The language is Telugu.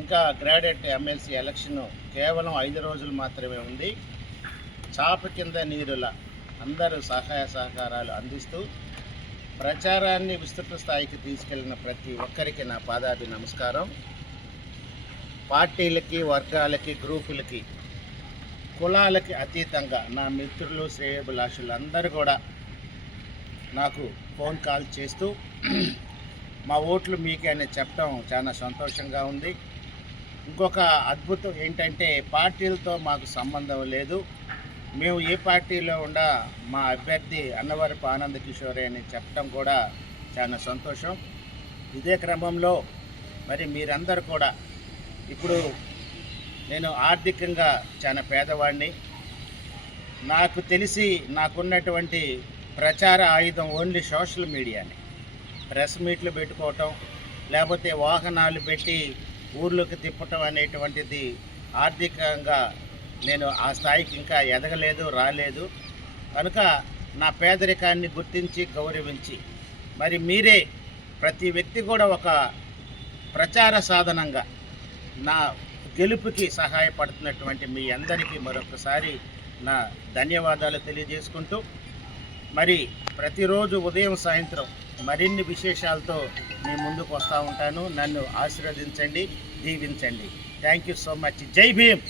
ఇంకా గ్రాడ్యుయేట్ ఎమ్మెల్సీ ఎలక్షన్ కేవలం ఐదు రోజులు మాత్రమే ఉంది. చాప కింద నీరుల అందరూ సహాయ సహకారాలు అందిస్తూ ప్రచారాన్ని విస్తృత స్థాయికి తీసుకెళ్ళిన ప్రతి ఒక్కరికి నా పాదాభి నమస్కారం. పార్టీలకి వర్గాలకి గ్రూపులకి కులాలకి అతీతంగా నా మిత్రులు శ్రేయభిలాషులు అందరూ కూడా నాకు ఫోన్ కాల్ చేస్తూ మా ఓట్లు మీకే అని చెప్పడం చాలా సంతోషంగా ఉంది. ఇంకొక అద్భుతం ఏంటంటే పార్టీలతో మాకు సంబంధం లేదు. మేము ఏ పార్టీలో ఉండా మా అభ్యర్థి అన్నవరపు ఆనంద్ కిషోరే అని చెప్పడం కూడా చాలా సంతోషం. ఇదే క్రమంలో మరి మీరందరూ కూడా ఇప్పుడు నేను ఆర్థికంగా చాలా పేదవాడిని. నాకు తెలిసి నాకున్నటువంటి ప్రచార ఆయుధం ఓన్లీ సోషల్ మీడియాని. ప్రెస్ మీట్లు పెట్టుకోవటం లేకపోతే వాహనాలు పెట్టి ఊర్లోకి తిప్పటం అనేటువంటిది ఆర్థికంగా నేను ఆ స్థాయికి ఇంకా ఎదగలేదు రాలేదు. కనుక నా పేదరికాన్ని గుర్తించి గౌరవించి మరి మీరే ప్రతి వ్యక్తి కూడా ఒక ప్రచార సాధనంగా నా గెలుపుకి సహాయపడుతున్నటువంటి మీ అందరికీ మరొకసారి నా ధన్యవాదాలు తెలియజేసుకుంటూ మరి ప్రతిరోజు ఉదయం సాయంత్రం మరిన్ని విశేషాలతో మీ ముందుకు వస్తూ ఉంటాను. నన్ను ఆశీర్వదించండి దీవించండి. థ్యాంక్ యూ సో మచ్ జై భీమ్!